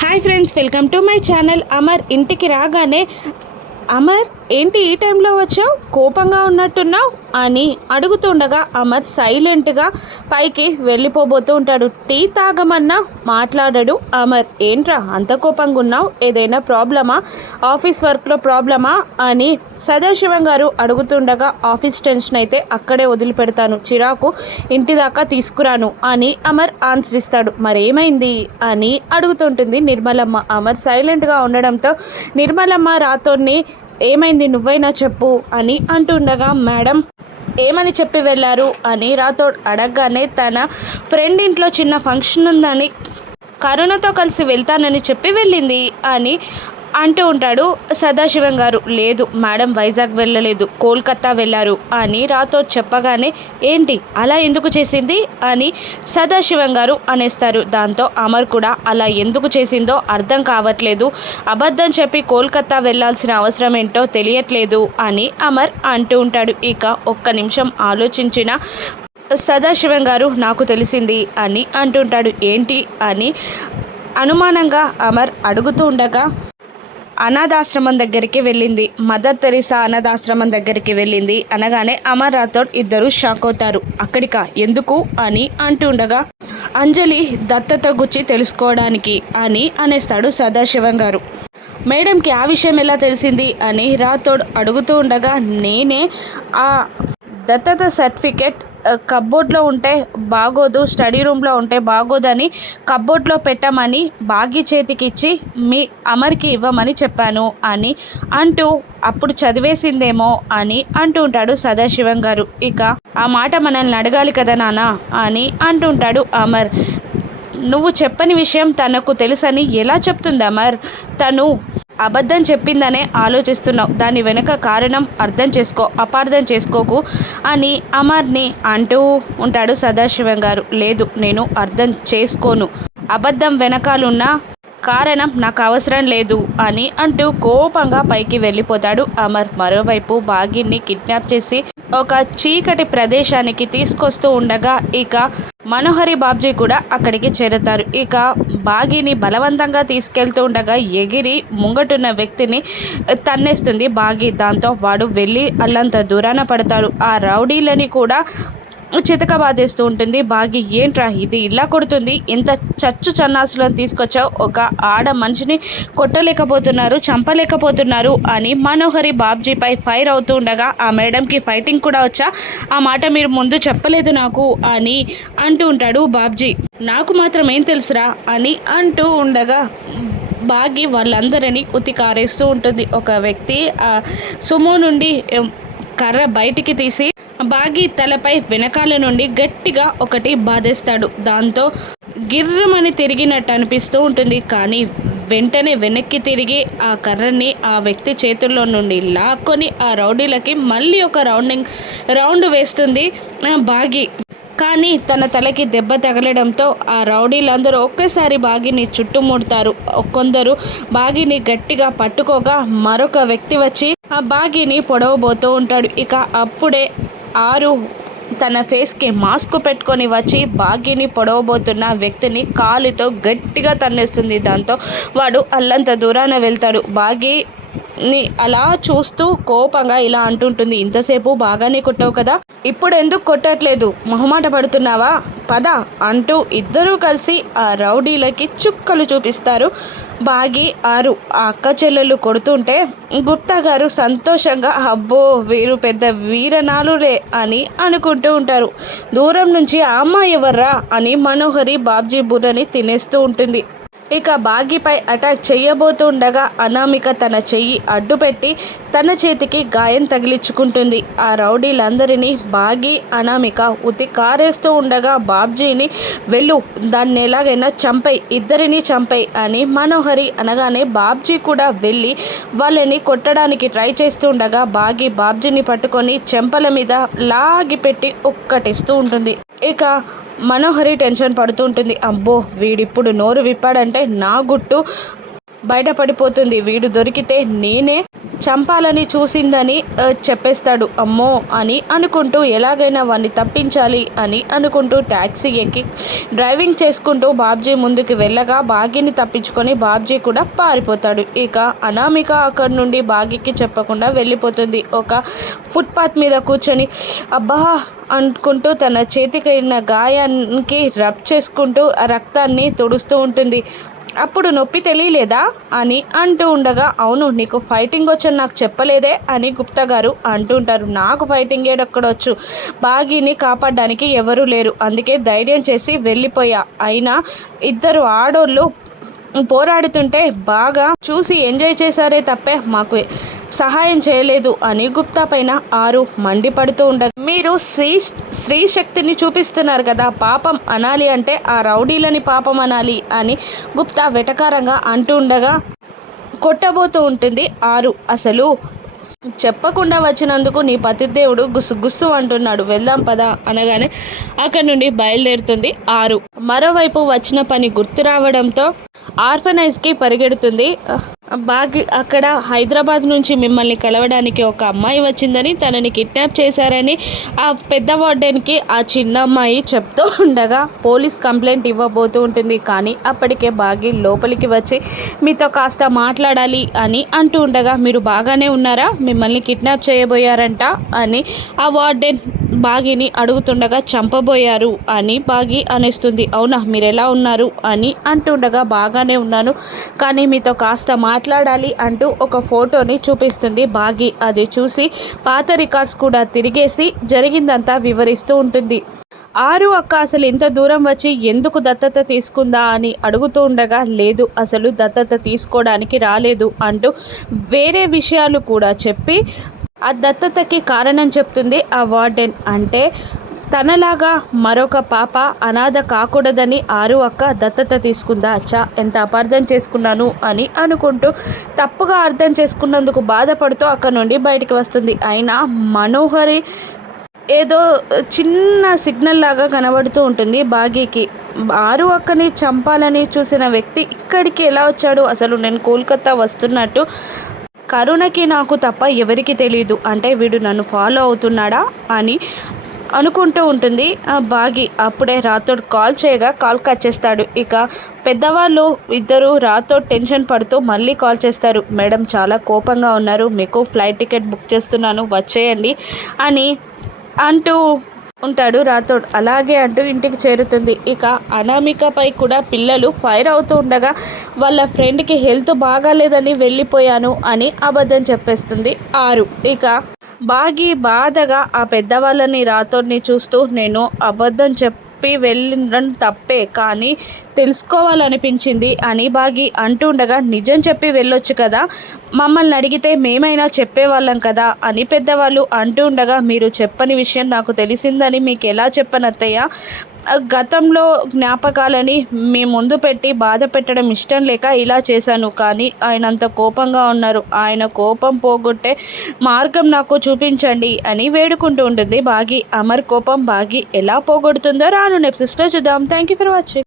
Hi friends, welcome to my channel. Amar ఇంటికి రాగానే అమర్ ఏంటి ఈ టైంలో వచ్చావు, కోపంగా ఉన్నట్టున్నావు అని అడుగుతుండగా అమర్ సైలెంట్గా పైకి వెళ్ళిపోబోతూ ఉంటాడు. టీ తాగమన్నా మాట్లాడాడు అమర్. ఏంట్రా అంత కోపంగా ఉన్నావు, ఏదైనా ప్రాబ్లమా, ఆఫీస్ వర్క్లో ప్రాబ్లమా అని సదాశివం గారు అడుగుతుండగా ఆఫీస్ టెన్షన్ అయితే అక్కడే వదిలిపెడతాను, చిరాకు ఇంటి దాకా తీసుకురాను అని అమర్ ఆన్సర్ ఇస్తాడు. మరేమైంది అని అడుగుతుంటుంది నిర్మలమ్మ. అమర్ సైలెంట్గా ఉండడంతో నిర్మలమ్మ రాతోని ఏమైంది నువ్వైనా చెప్పు అని అంటుండగా, మేడం ఏమని చెప్పి వెళ్ళారు అని రాథోడ్ అడగగానే తన ఫ్రెండ్ ఇంట్లో చిన్న ఫంక్షన్ ఉందని కరుణతో కలిసి వెళ్తానని చెప్పి వెళ్ళింది అని అంటూ ఉంటాడు సదాశివం గారు. లేదు మేడం, వైజాగ్ వెళ్ళలేదు, కోల్కతా వెళ్ళారు అని రాథోడ్ చెప్పగానే ఏంటి అలా ఎందుకు చేసింది అని సదాశివం గారు అనేస్తారు. దాంతో అమర్ కూడా అలా ఎందుకు చేసిందో అర్థం కావట్లేదు, అబద్ధం చెప్పి కోల్కతా వెళ్ళాల్సిన అవసరం ఏంటో తెలియట్లేదు అని అమర్ అంటూ ఉంటాడు. ఇక ఒక్క నిమిషం ఆలోచించిన సదాశివం గారు నాకు తెలిసింది అని అంటుంటాడు. ఏంటి అని అనుమానంగా అమర్ అడుగుతూ ఉండగా అనాథాశ్రమం దగ్గరికి వెళ్ళింది, మదర్ తెరీసా అనాథాశ్రమం దగ్గరికి వెళ్ళింది అనగానే అమర్ రాథోడ్ ఇద్దరు షాక్ అవుతారు. అక్కడికా ఎందుకు అని అంటుండగా అంజలి దత్తత గురించి తెలుసుకోవడానికి అని అనేస్తాడు సదాశివం గారు. మేడంకి ఆ విషయం ఎలా తెలిసింది అని రాథోడ్ అడుగుతూ ఉండగా నేనే ఆ దత్తత సర్టిఫికెట్ కబ్బోర్డ్లో ఉంటే బాగోదు, స్టడీ రూమ్లో ఉంటే బాగోదని కబ్బోర్డ్లో పెట్టమని బాగి చేతికిచ్చి మీ అమర్కి ఇవ్వమని చెప్పాను అని అంటూ అప్పుడు చదివేసిందేమో అని అంటూ ఉంటాడు సదాశివం గారు. ఇక ఆ మాట మనల్ని అడగాలి కదా నాన్న అని అంటుంటాడు అమర్. నువ్వు చెప్పని విషయం తనకు తెలుసని ఎలా చెప్తుంది అమర్, తను అబద్ధం చెప్పిందనే ఆలోచిస్తున్నావు, దాని వెనుక కారణం అర్థం చేసుకో, అపార్థం చేసుకోకు అని అమర్ని అంటూ ఉంటాడు సదాశివం గారు. లేదు నేను అర్థం చేసుకోను, అబద్ధం వెనకాలన్న కారణం నాకు అవసరం లేదు అని అంటూ కోపంగా పైకి వెళ్ళిపోతాడు అమర్. మరోవైపు బాగిని కిడ్నాప్ చేసి ఒక చీకటి ప్రదేశానికి తీసుకొస్తూ ఉండగా ఇక మనోహరి బాబ్జీ కూడా అక్కడికి చేరుతారు. ఇక బాగిని బలవంతంగా తీసుకెళ్తూ ఉండగా ఎగిరి ముంగటున్న వ్యక్తిని తన్నేస్తుంది బాగి. దాంతో వాడు వెళ్ళి అల్లంత దూరాన పడతాడు. ఆ రౌడీలని కూడా చితక బాధేస్తూ ఉంటుంది బాగి. ఏంట్రా ఇది ఇలా కొడుతుంది, ఇంత చచ్చు చన్నాసులను తీసుకొచ్చావు, ఒక ఆడ మనిషిని కొట్టలేకపోతున్నారు, చంపలేకపోతున్నారు అని మనోహరి బాబ్జీపై ఫైర్ అవుతూ ఉండగా ఆ మేడంకి ఫైటింగ్ కూడా వచ్చా, ఆ మాట మీరు ముందు చెప్పలేదు నాకు అని అంటూ ఉంటాడు బాబ్జీ. నాకు మాత్రం ఏం తెలుసురా అని అంటూ ఉండగా బాగి వాళ్ళందరినీ ఉతికారేస్తూ ఉంటుంది. ఒక వ్యక్తి ఆ సుమో నుండి కర్ర బయటికి తీసి బాగి తలపై వెనకాల నుండి గట్టిగా ఒకటి బాధేస్తాడు. దాంతో గిర్రమని తిరిగినట్టు అనిపిస్తూ ఉంటుంది. కానీ వెంటనే వెనక్కి తిరిగి ఆ కర్రని ఆ వ్యక్తి చేతుల్లో నుండి లాక్కొని ఆ రౌడీలకి మళ్ళీ ఒక రౌండ్ వేస్తుంది బాగి. కానీ తన తలకి దెబ్బ తగలడంతో ఆ రౌడీలందరూ ఒకేసారి బాగిని చుట్టుముడతారు. కొందరు బాగిని గట్టిగా పట్టుకోగా మరొక వ్యక్తి వచ్చి ఆ బాగిని పొడవబోతూ ఉంటాడు. ఇక అప్పుడే ఆరు తన ఫేస్కి మాస్క్ పెట్టుకొని వచ్చి బాగిని పొడవబోతున్న వ్యక్తిని కాలుతో గట్టిగా తన్నేస్తుంది. దాంతో వాడు అల్లంత దూరాన వెళ్తాడు. బాగిని అలా చూస్తూ కోపంగా ఇలా అంటుంటుంది, ఇంతసేపు బాగానే కొట్టావు కదా, ఇప్పుడు ఎందుకు కొట్టట్లేదు, మొహమాట పడుతున్నావా, పద అంటూ ఇద్దరూ కలిసి ఆ రౌడీలకి చుక్కలు చూపిస్తారు. బాగి ఆరు ఆ అక్క చెల్లెలు కొడుతుంటే గుప్తా గారు సంతోషంగా అబ్బో వీరు పెద్ద వీరనాలులే అని అనుకుంటూ ఉంటారు. దూరం నుంచి ఆ అమ్మాయి ఎవర్రా అని మనోహరి బాబ్జీ బుర్రని తినేస్తూ ఉంటుంది. ఇక బాగిపై అటాక్ చేయబోతుండగా అనామిక తన చెయ్యి అడ్డుపెట్టి తన చేతికి గాయం తగిలించుకుంటుంది. ఆ రౌడీలందరినీ బాగి అనామిక కారేస్తూ ఉండగా బాబ్జీని వెళ్ళు, దాన్ని ఎలాగైనా చంపై, ఇద్దరిని చంపై అని మనోహరి అనగానే బాబ్జీ కూడా వెళ్ళి వాళ్ళని కొట్టడానికి ట్రై చేస్తూ ఉండగా బాగి బాబ్జీని పట్టుకొని చెంపల మీద లాగి పెట్టి ఒక్కటిస్తూ ఉంటుంది. ఇక మనోహరి టెన్షన్ పడుతూ ఉంటుంది. అబ్బో వీడిప్పుడు నోరు విప్పాడంటే నా గుట్టు బయటపడిపోతుంది, వీడు దొరికితే నేనే చంపాలని చూసిందని చెప్పేస్తాడు. అమ్మో అని అనుకుంటూ ఎలాగైనా వాడిని తప్పించాలి అని అనుకుంటూ ట్యాక్సీ ఎక్కి డ్రైవింగ్ చేసుకుంటూ బాబ్జీ ముందుకు వెళ్ళగా బాగీని తప్పించుకొని బాబ్జీ కూడా పారిపోతాడు. ఇక అనామిక అక్కడి నుండి బాగీకి చెప్పకుండా వెళ్ళిపోతుంది. ఒక ఫుట్పాత్ మీద కూర్చొని అబ్బా అనుకుంటూ తన చేతికి అయిన గాయానికి రబ్ చేసుకుంటూ ఆ రక్తాన్ని తుడుస్తూ ఉంటుంది. అప్పుడు నొప్పి తెలియలేదా అని అంటూ ఉండగా, అవును నీకు ఫైటింగ్ వచ్చని నాకు చెప్పలేదే అని గుప్తా గారు అంటూ ఉంటారు. నాకు ఫైటింగ్ ఏడొక్కడొచ్చు, బాగీని కాపాడడానికి ఎవరూ లేరు, అందుకే ధైర్యం చేసి వెళ్ళిపోయా. అయినా ఇద్దరు ఆడోళ్ళు పోరాడుతుంటే బాగా చూసి ఎంజాయ్ చేశారే తప్పే మాకు సహాయం చేయలేదు అని గుప్తా పైన ఆరు మండిపడుతూ ఉండగా, మీరు స్త్రీ శక్తిని చూపిస్తున్నారు కదా, పాపం అనాలి అంటే ఆ రౌడీలని పాపం అనాలి అని గుప్తా వెటకారంగా అంటూ ఉండగా కొట్టబోతూ ఉంటుంది ఆరు. అసలు చెప్పకుండా వచ్చినందుకు నీ పతిదేవుడు గుస్సు గుస్సు అంటున్నాడు, వెళ్దాం పదా అనగానే అక్కడి నుండి బయలుదేరుతుంది ఆరు. మరోవైపు వచ్చిన పని గుర్తు రావడంతో ఆర్ఫనైజ్కి పరిగెడుతుంది. బాగా అక్కడ హైదరాబాద్ నుంచి మిమ్మల్ని కలవడానికి ఒక అమ్మాయి వచ్చిందని, తనని కిడ్నాప్ చేశారని ఆ పెద్ద వార్డెన్కి ఆ చిన్న అమ్మాయి చెప్తూ ఉండగా పోలీస్ కంప్లైంట్ ఇవ్వబోతూ ఉంటుంది. కానీ అప్పటికే బాగి లోపలికి వచ్చి మీతో కాస్త మాట్లాడాలి అని అంటూ ఉండగా, మీరు బాగానే ఉన్నారా, మిమ్మల్ని కిడ్నాప్ చేయబోయారంట అని ఆ వార్డెన్ బాగిని అడుగుతుండగా, చంపబోయారు అని బాగి అనేస్తుంది. అవునా, మీరు ఎలా ఉన్నారు అని అంటుండగా, బాగానే ఉన్నాను కానీ మీతో కాస్త మాట్లాడాలి అంటూ ఒక ఫోటోని చూపిస్తుంది బాగి. అది చూసి పాత రికార్డ్స్ కూడా తిరిగేసి జరిగిందంతా వివరిస్తూ ఉంటుంది. ఆరు అక్క అసలు ఇంత దూరం వచ్చి ఎందుకు దత్తత తీసుకుందా అని అడుగుతూ ఉండగా, లేదు అసలు దత్తత తీసుకోవడానికి రాలేదు అంటూ వేరే విషయాలు కూడా చెప్పి ఆ దత్తతకి కారణం చెప్తుంది ఆ వార్డెన్. అంటే తనలాగా మరొక పాప అనాథ కాకూడదని ఆరు అక్క దత్తత తీసుకుందా. అచ్చా, ఎంత అపార్థం చేసుకున్నాను అని అనుకుంటూ తప్పుగా అర్థం చేసుకున్నందుకు బాధపడుతూ అక్కడ నుండి బయటికి వస్తుంది. అయినా మనోహరి ఏదో చిన్న సిగ్నల్ లాగా కనబడుతూ ఉంటుంది బాగీకి. ఆరు అక్కని చంపాలని చూసిన వ్యక్తి ఇక్కడికి ఎలా వచ్చాడు, అసలు నేను కోల్కతా వస్తున్నట్టు కరుణకి నాకు తప్ప ఎవరికి తెలియదు, అంటే వీడు నన్ను ఫాలో అవుతున్నాడా అని అనుకుంటూ ఉంటుంది బాగి. అప్పుడే రాథోడ్ కాల్ చేయగా కాల్ కట్ చేస్తాడు. ఇక పెద్దవాళ్ళు ఇద్దరు రాథోడ్ టెన్షన్ పడుతూ మళ్ళీ కాల్ చేస్తారు. మేడం చాలా కోపంగా ఉన్నారు, మీకు ఫ్లైట్ టికెట్ బుక్ చేస్తున్నాను వచ్చేయండి అని అంటూ ఉంటాడు రాథోడ్. అలాగే అంటూ ఇంటికి చేరుతుంది. ఇక అనామికపై కూడా పిల్లలు ఫైర్ అవుతూ ఉండగా వాళ్ళ ఫ్రెండ్కి హెల్త్ బాగాలేదని వెళ్ళిపోయాను అని అబద్ధం చెప్పేస్తుంది ఆరు. ఇక బాగి బాధగా ఆ పెద్దవాళ్ళని రాథోడ్ని చూస్తూ, నేను అబద్ధం చెప్పి వెళ్ళడం తప్పే కానీ తెలుసుకోవాలనిపించింది అని బాగి అంటుండగా, నిజం చెప్పి వెళ్ళొచ్చు కదా, మమ్మల్ని అడిగితే మేమైనా చెప్పేవాళ్ళం కదా అని పెద్దవాళ్ళు అంటూ ఉండగా, మీరు చెప్పని విషయం నాకు తెలిసిందని మీకు ఎలా చెప్పనత్తయ్య, గతంలో జ్ఞాపకాలని మీ ముందు పెట్టి బాధ పెట్టడం ఇష్టం లేక ఇలా చేశాను, కానీ ఆయన అంత కోపంగా ఉన్నారు, ఆయన కోపం పోగొట్టే మార్గం నాకు చూపించండి అని వేడుకుంటూ ఉంటుంది బాగి. అమర్ కోపం బాగి ఎలా పోగొడుతుందో రాను ఎపిసోడ్స్లో చూద్దాం. Thank you for watching.